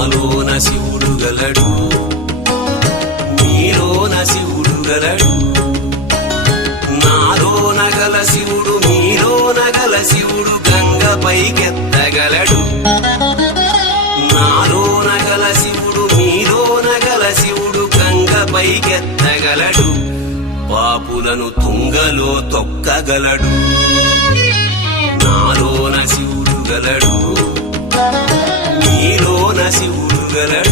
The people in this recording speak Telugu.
నాలోన శివుడు గలడు, నీలోన శివుడు గలడు. నాలోన గల శివుడు మీలోన గల శివుడు గంగ పైకెత్తగలడు. నాలోన గల శివుడు మీలోన గల శివుడు గంగ పైకెత్తగలడు. పాపులను తుంగలో తొక్కగలడు. నాలోన శివుడు గలడు, నీలోన శివుడు గలడు.